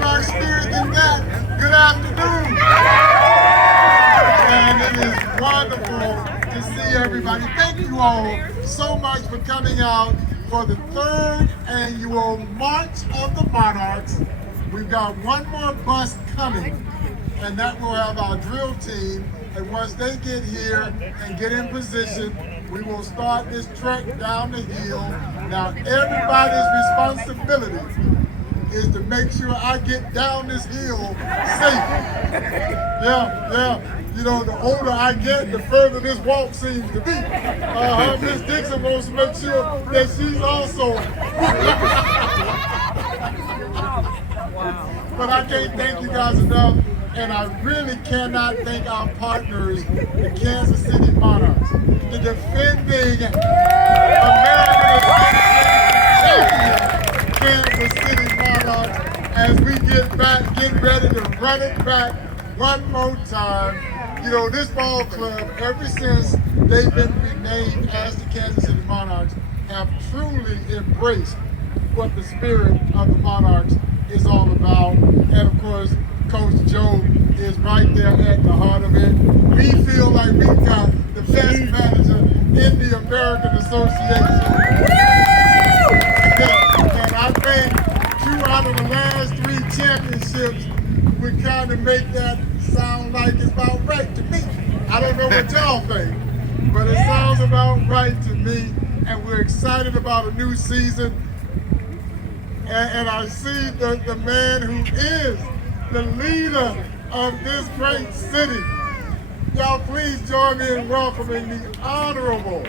Monarch spirit than that. Good afternoon. And it is wonderful to see everybody. Thank you all so much for coming out for the 3rd annual March of the Monarchs. We've got one more bus coming, and that will have our drill team. And once they get here and get in position, we will start this trek down the hill. Now, everybody's responsibility is to make sure I get down this hill safe. Yeah. You know, the older I get, the further this walk seems to be. Miss Dixon wants to make sure that she's also. But I can't thank you guys enough, and I really cannot thank our partners, the Kansas City Monarchs, the defending American champion Kansas City Monarchs, as we get ready to run it back one more time. You know, this ball club, ever since they've been renamed as the Kansas City Monarchs, have truly embraced what the spirit of the Monarchs is all about. And of course, Coach Joe is right there at the heart of it. We feel like we've got the best manager in the American Association. And I think 2 out of the last 3 championships would kind of make that sound like it's about right to me. I don't know what y'all think, but it sounds about right to me. And we're excited about a new season. And I see the man who is the leader of this great city. Y'all please join me in welcoming the Honorable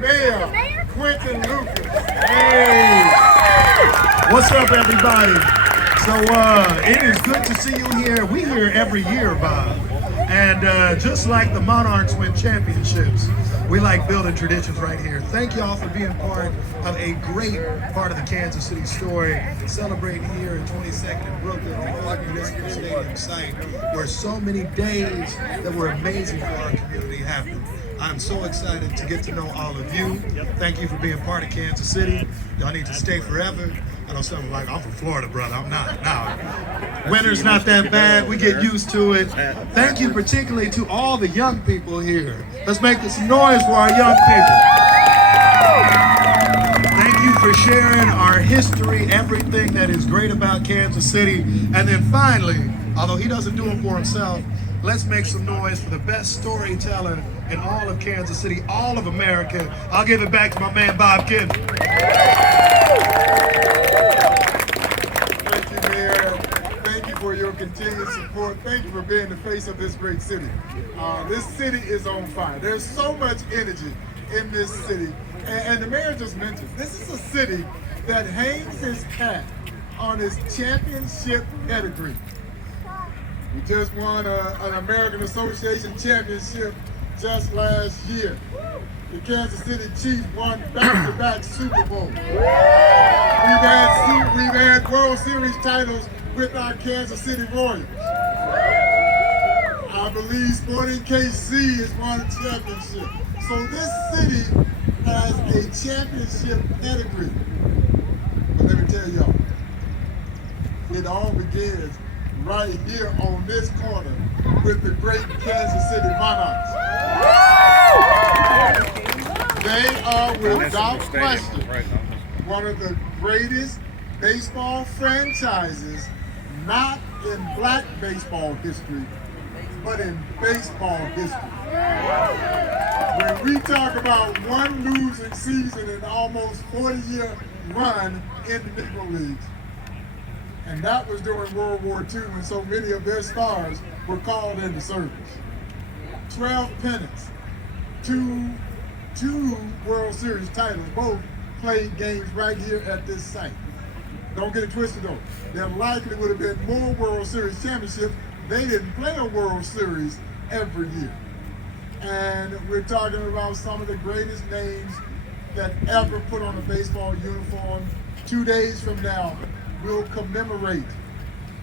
Mayor Quentin Lucas. Hey! What's up, everybody? So it is good to see you here. We here every year, Bob. And just like the Monarchs win championships, we like building traditions right here. Thank you all for being part of a great part of the Kansas City story. Celebrating here in 22nd and Brooklyn, the Ford Municipal Stadium site, where so many days that were amazing for our community happened. I'm so excited to get to know all of you. Thank you for being part of Kansas City. Y'all need to stay forever. I know something like, I'm from Florida, brother. I'm not. No. Winter's not that bad. We get used to it. Thank you particularly to all the young people here. Let's make some noise for our young people. Thank you for sharing our history, everything that is great about Kansas City. And then finally, although he doesn't do it for himself, let's make some noise for the best storyteller in all of Kansas City, all of America. I'll give it back to my man, Bob Kendrick. Thank you, Mayor. Thank you for your continued support. Thank you for being the face of this great city. This city is on fire. There's so much energy in this city. And the mayor just mentioned, this is a city that hangs its hat on its championship pedigree. We just won an American Association championship just last year. The Kansas City Chiefs won back-to-back Super Bowls. We've had World Series titles with our Kansas City Royals. I believe Sporting KC has won a championship. So this city has a championship pedigree. But let me tell y'all, it all begins right here on this corner with the great Kansas City Monarchs. They are without question one of the greatest baseball franchises, not in black baseball history, but in baseball history. When we talk about one losing season in almost 40-year run in the Negro Leagues, and that was during World War II when so many of their stars were called into service. 12 pennants, two World Series titles, both played games right here at this site. Don't get it twisted though. There likely would have been more World Series championships. They didn't play a World Series every year. And we're talking about some of the greatest names that ever put on a baseball uniform. 2 days from now, we'll commemorate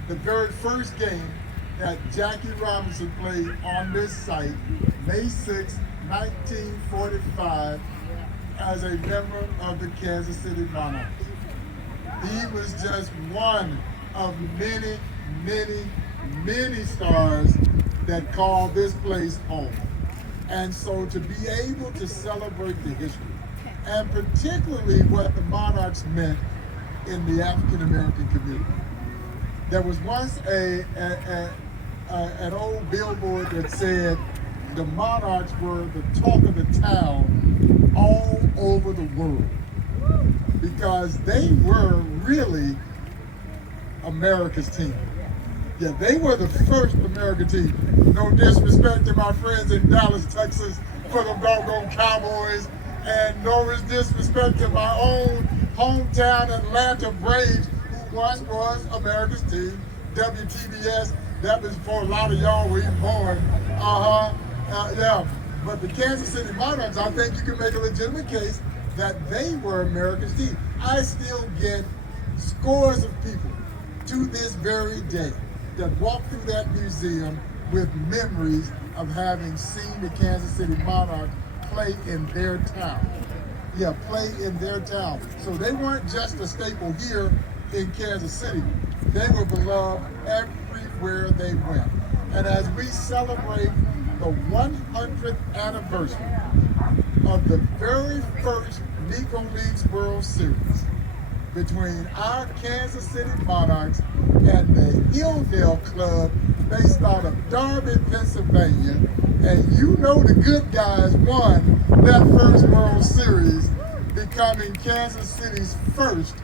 the very first game that Jackie Robinson played on this site, May 6, 1945, as a member of the Kansas City Monarchs. He was just one of many, many, many stars that call this place home. And so to be able to celebrate the history, and particularly what the Monarchs meant in the African American community. There was once an old billboard that said the Monarchs were the talk of the town all over the world because they were really America's team. Yeah, they were the first American team. No disrespect to my friends in Dallas, Texas, for them doggone Cowboys, and no disrespect to my own hometown Atlanta Braves, who once was America's team, WTBS. That was before a lot of y'all were even born. Yeah. But the Kansas City Monarchs, I think you can make a legitimate case that they were America's team. I still get scores of people to this very day that walk through that museum with memories of having seen the Kansas City Monarchs play in their town. Yeah, play in their town. So they weren't just a staple here in Kansas City. They were beloved everywhere they went. And as we celebrate the 100th anniversary of the very first Negro Leagues World Series between our Kansas City Monarchs and the Hilldale Club based out of Darby, Pennsylvania, and you know the good guys won that first World Series, becoming Kansas City's first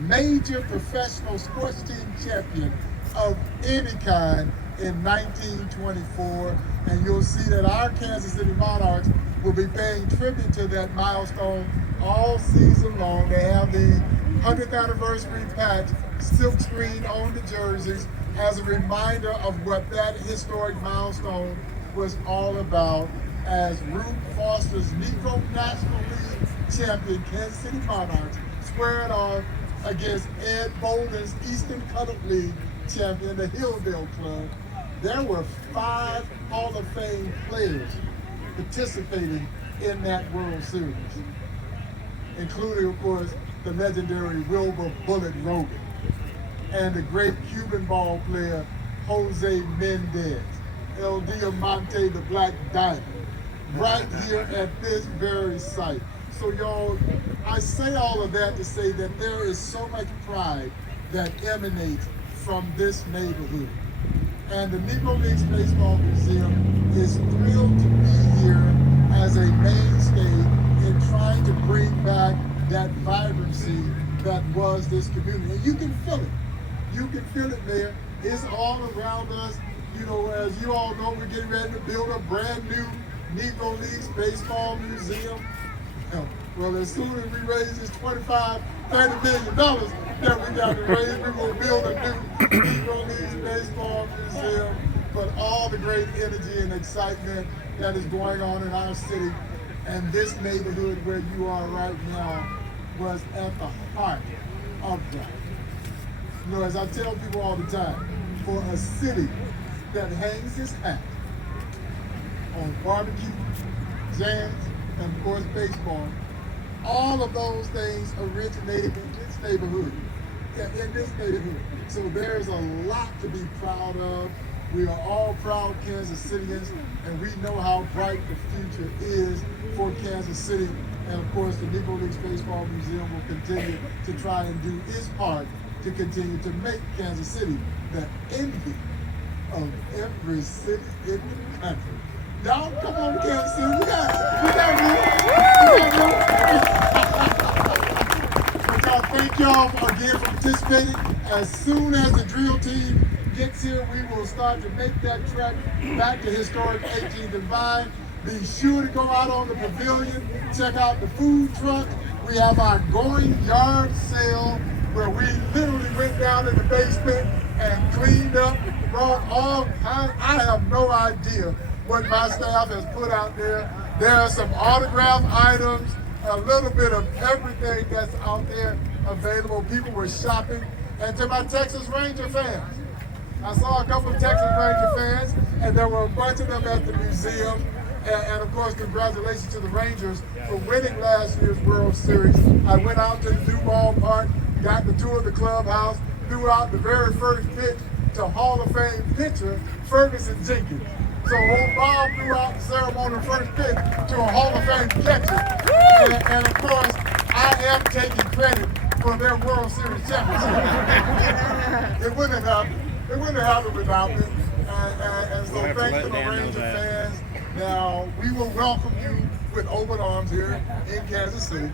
major professional sports team champion of any kind in 1924. And you'll see that our Kansas City Monarchs will be paying tribute to that milestone all season long. They have the 100th anniversary patch silk screen on the jerseys as a reminder of what that historic milestone was all about, as Ruth Foster's Negro National League champion Kansas City Monarchs squared off against Ed Bolden's Eastern Colored League champion, the Hilldale Club. There were 5 Hall of Fame players participating in that World Series, including, of course, the legendary Wilbur Bullet Rogan and the great Cuban ball player Jose Mendez, El Diamante, the Black Diamond, right here at this very site. So y'all, I say all of that to say that there is so much pride that emanates from this neighborhood. And the Negro Leagues Baseball Museum is thrilled to be here as a mainstay in trying to bring back that vibrancy that was this community. And you can feel it. You can feel it, Mayor. It's all around us. You know, as you all know, we're getting ready to build a brand new Negro Leagues Baseball Museum. Well, as soon as we raise this $25–30 million that we got to raise, we will build a new Negro Leagues Baseball Museum. But all the great energy and excitement that is going on in our city and this neighborhood where you are right now was at the heart of that. You know, as I tell people all the time, for a city that hangs its hat on barbecue, jazz, and of course baseball, all of those things originated in this neighborhood. Yeah, in this neighborhood. So there's a lot to be proud of. We are all proud Kansas Cityans, and we know how bright the future is for Kansas City. And of course, the Negro Leagues Baseball Museum will continue to try and do its part to continue to make Kansas City the envy of every city in the country. Y'all, come on, Kansas City. We got room. Thank y'all again for participating. As soon as the drill team gets here, we will start to make that trek back to historic 18th and Vine. Be sure to go out on the pavilion, check out the food truck. We have our going yard sale where we literally went down in the basement and cleaned up, brought all kinds. I have no idea what my staff has put out there. There are some autograph items, a little bit of everything that's out there available. People were shopping. And to my Texas Ranger fans, I saw a couple of Texas Ranger fans, and there were a bunch of them at the museum. And of course, congratulations to the Rangers for winning last year's World Series. I went out to the new ballpark, got the tour of the clubhouse, threw out the very first pitch to Hall of Fame pitcher Ferguson Jenkins. So old Bob threw out the ceremonial first pitch to a Hall of Fame catcher. And of course, I am taking credit for their World Series championship. It wouldn't have happened. It wouldn't have happened without me. And so thanks to the Ranger fans. Now, we will welcome you with open arms here in Kansas City.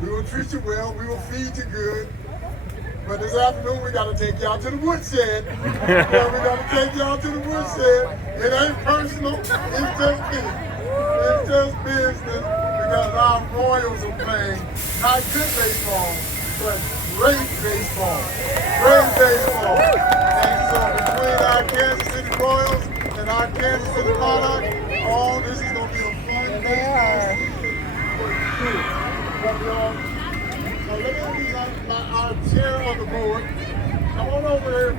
We will treat you well. We will feed you good. But this afternoon, we got to take y'all to the woodshed. Yeah, we got to take y'all to the woodshed. It ain't personal. It's just business. It's just business because our Royals are playing not good baseball, but great baseball. Great baseball. And so between our Kansas City Royals and our Kansas City Monarchs, oh, this is going to be a fun baseball season. So let me introduce our chair of the board. Come on over here,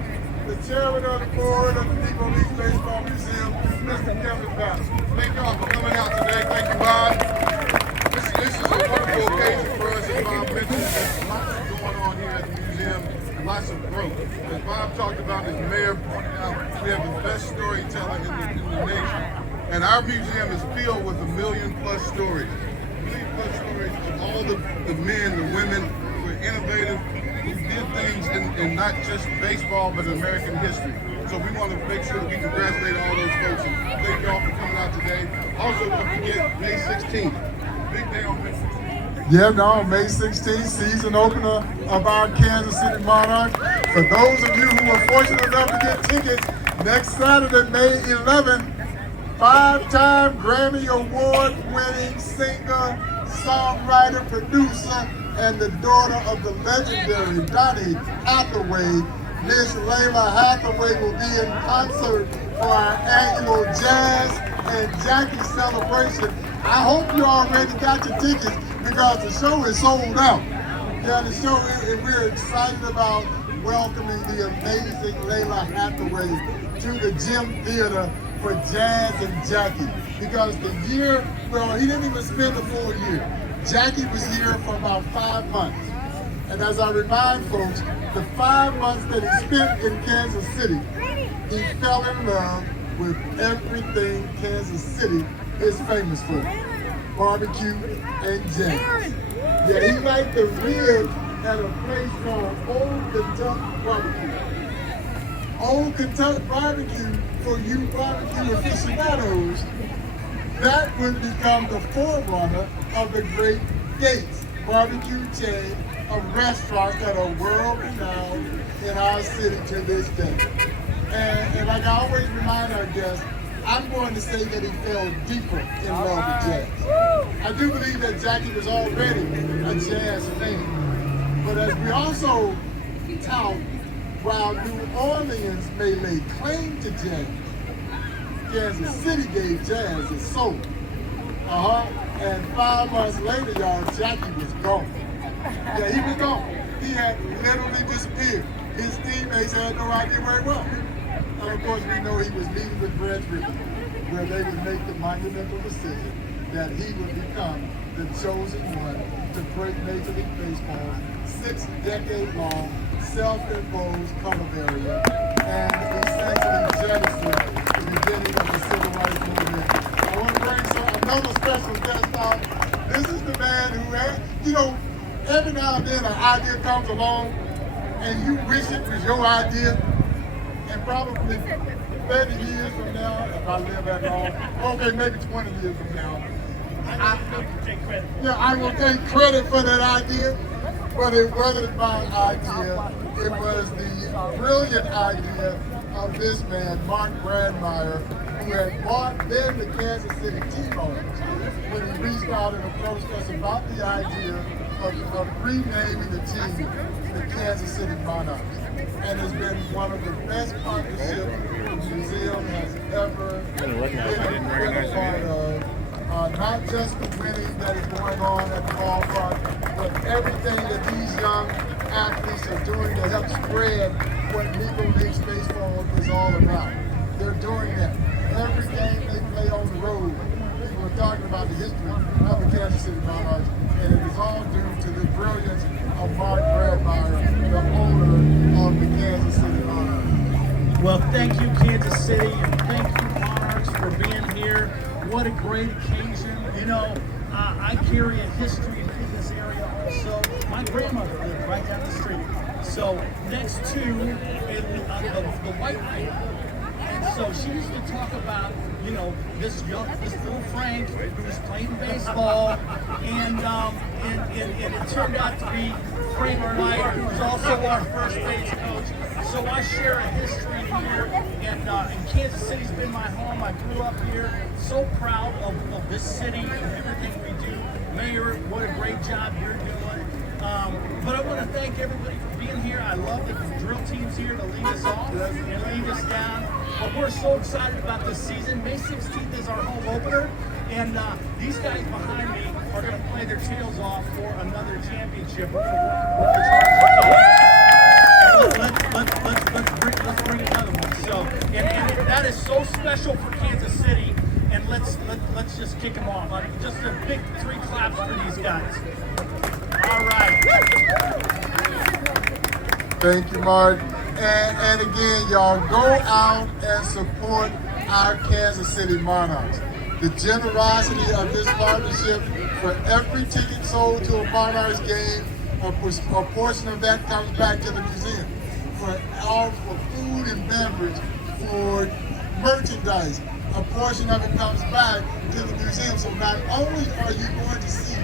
the chairman of the board of the Negro League Baseball Museum, Mr. Kevin Bass. Thank y'all for coming out today. Thank you, Bob. This is a wonderful occasion for us, as Bob mentioned. There's lots going on here at the museum, lots of growth. As Bob talked about, as the mayor pointed out, we have the best storytelling in the nation. And our museum is filled with 1 million+ stories. 1 million+ stories of all the men, the women who are innovative, who did things in not just baseball, but in American history. So we want to make sure that we congratulate all those folks and thank y'all for coming out today. Also, don't forget May 16th, big day on May 16th. Yeah, no, May 16th, season opener of our Kansas City Monarchs. For those of you who are fortunate enough to get tickets, next Saturday, May 11th, 5-time Grammy Award-winning singer, songwriter, producer, and the daughter of the legendary Donny Hathaway, Miss Layla Hathaway will be in concert for our annual Jazz and Jackie celebration. I hope you already got your tickets because the show is sold out. Yeah, the show, and we're excited about welcoming the amazing Layla Hathaway to the Gym Theater for Jazz and Jackie. Because the year, well, he didn't even spend the full year. Jackie was here for about 5 months. And as I remind folks, the 5 months that he spent in Kansas City, he fell in love with everything Kansas City is famous for. Barbecue and jazz. Yeah, he liked the ribs at a place called Old Kentucky Barbecue. Old Kentucky Barbecue, for you barbecue aficionados, that would become the forerunner of the Great Gates barbecue chain, a restaurant that are world renowned in our city to this day. And like I always remind our guests, I'm going to say that he fell deeper in love with jazz. I do believe that Jackie was already a jazz fan. But as we also tout, while New Orleans may lay claim to jazz, Kansas City gave jazz its soul. And 5 months later, y'all, Jackie was gone. Yeah, he was gone. He had literally disappeared. His teammates had no idea where he was. And of course, we know he was meeting with Brett Rickey, where they would make the monumental decision that he would become the chosen one to break Major League Baseball's 6-decade-long self-imposed color barrier and essentially jettison the beginning of the Civil Rights Movement. I want to bring another special guest out. This is the man who had, every now and then an idea comes along and you wish it was your idea, and probably 30 years from now, if I live that long, okay, maybe 20 years from now, I will take credit for that idea, but it wasn't my idea. It was the brilliant idea of this man, Mark Bradmeyer, who had bought then the Kansas City T-Bones when he reached out and approached us about the idea of renaming the team the Kansas City Monarchs. And it's been one of the best partnerships the museum has ever been a part of. Not just the winning that is going on at the ballpark, but everything that these young athletes are doing to help spread what Negro League baseball is all about. They're doing that. Every game they play on the road, people are talking about the history of the Kansas City Monarchs, and it is all due to the brilliance of Mark Bradmeyer, the owner thank you, Kansas City, and thank you, Monarchs, for being here. What a great occasion. You know, I carry a history in this area also. My grandmother lived right down the street. So next to the White Island. And so she used to talk about, you know, this little Frank who was playing baseball, and it turned out to be Kramer Knight, who was also our first base coach. So I share a history here, and Kansas City's been my home. I grew up here. So proud of this city and everything we do. Mayor, what a great job you're doing. But I want to thank everybody for being here. I love that the drill team's here to lead us off and lead us down. But we're so excited about this season. May 16th is our home opener, and these guys behind me are going to play their tails off for another championship. We're going to work as hard as we can. Let's bring another one. So, and that is so special for Kansas City. And let's just kick them off. Just a big 3 claps for these guys. All right. Thank you, Mark. And again, y'all, go out and support our Kansas City Monarchs. The generosity of this partnership, for every ticket sold to a Monarchs game, a portion of that comes back to the museum. For food and beverage, for merchandise, a portion of it comes back to the museum. So not only are you going to see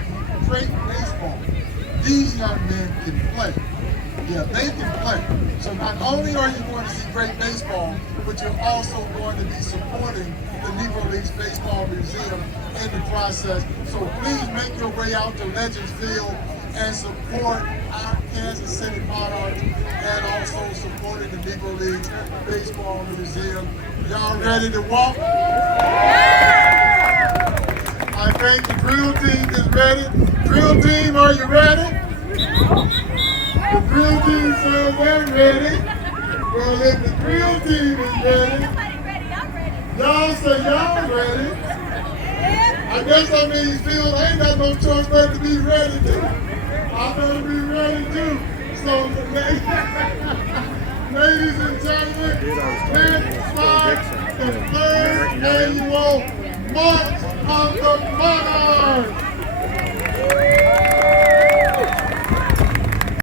great baseball, these young men can play. Yeah, they can play. So not only are you going to see great baseball, but you're also going to be supporting the Negro Leagues Baseball Museum in the process. So please make your way out to Legends Field and support our Kansas City Monarchs, and also supporting the Negro Leagues Baseball Museum. Y'all ready to walk? I think the drill team is ready. Drill team, are you ready? The drill team says they're ready. Well, if the drill team is ready, y'all say y'all ready. I guess that means Phil ain't got no choice but to be ready too. I better be ready too. So, ladies and gentlemen, let's start the 3rd annual March of the Monarchs.